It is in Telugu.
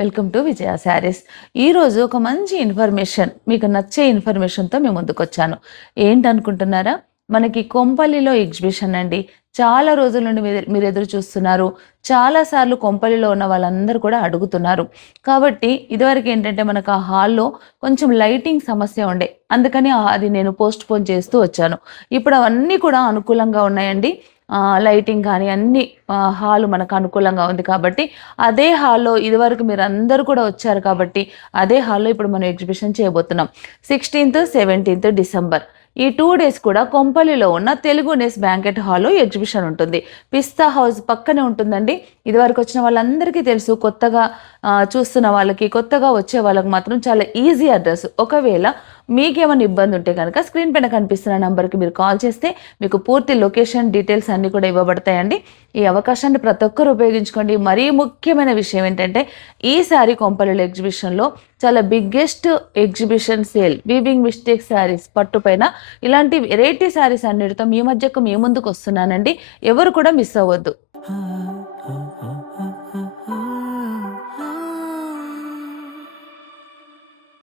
వెల్కమ్ టు విజయ శారీస్. ఈరోజు ఒక మంచి ఇన్ఫర్మేషన్, మీకు నచ్చే ఇన్ఫర్మేషన్తో మేము ముందుకొచ్చాను. ఏంటనుకుంటున్నారా? మనకి కొంపల్లిలో ఎగ్జిబిషన్ అండి. చాలా రోజుల నుండి మీరు ఎదురు చూస్తున్నారు. చాలాసార్లు కొంపల్లిలో ఉన్న వాళ్ళందరూ కూడా అడుగుతున్నారు. కాబట్టి ఇదివరకు ఏంటంటే మనకు ఆ హాల్లో కొంచెం లైటింగ్ సమస్య ఉండే. అందుకని అది నేను పోస్ట్‌పోన్ చేస్తూ వచ్చాను. ఇప్పుడు అవన్నీ కూడా అనుకూలంగా ఉన్నాయండి. లైటింగ్ కానీ అన్నీ హాలు మనకు అనుకూలంగా ఉంది కాబట్టి, అదే హాల్‌లో ఇదివరకు మీరందరూ కూడా వచ్చారు కాబట్టి, అదే హాల్‌లో ఇప్పుడు మనం ఎగ్జిబిషన్ చేయబోతున్నాం. 16థ్, 17థ్ డిసెంబర్ ఈ 2 డేస్ కూడా కొంపల్లిలో ఉన్న తెలుగు నెస్ బ్యాంకెట్ హాల్‌లో ఎగ్జిబిషన్ ఉంటుంది. పిస్తా హౌస్ పక్కనే ఉంటుందండి. ఇదివరకు వచ్చిన వాళ్ళందరికీ తెలుసు. కొత్తగా చూస్తున్న వాళ్ళకి, కొత్తగా వచ్చే వాళ్ళకి మాత్రం చాలా ఈజీ అడ్రెస్. ఒకవేళ మీకేమైనా ఇబ్బంది ఉంటే కనుక స్క్రీన్ పైన కనిపిస్తున్న నంబర్‌కి మీరు కాల్ చేస్తే మీకు పూర్తి లొకేషన్ డీటెయిల్స్ అన్నీ కూడా ఇవ్వబడతాయండి. ఈ అవకాశాన్ని ప్రతి ఒక్కరు ఉపయోగించుకోండి. మరీ ముఖ్యమైన విషయం ఏంటంటే, ఈసారి కొంపల్లిలో ఎగ్జిబిషన్‌లో చాలా biggest exhibition sale weaving mistake saris పట్టు పైన ఇలాంటి వెరైటీ శారీస్ అన్నిటితో మీ ముందుకు వస్తున్నానండి. ఎవరు కూడా మిస్ అవ్వద్దు.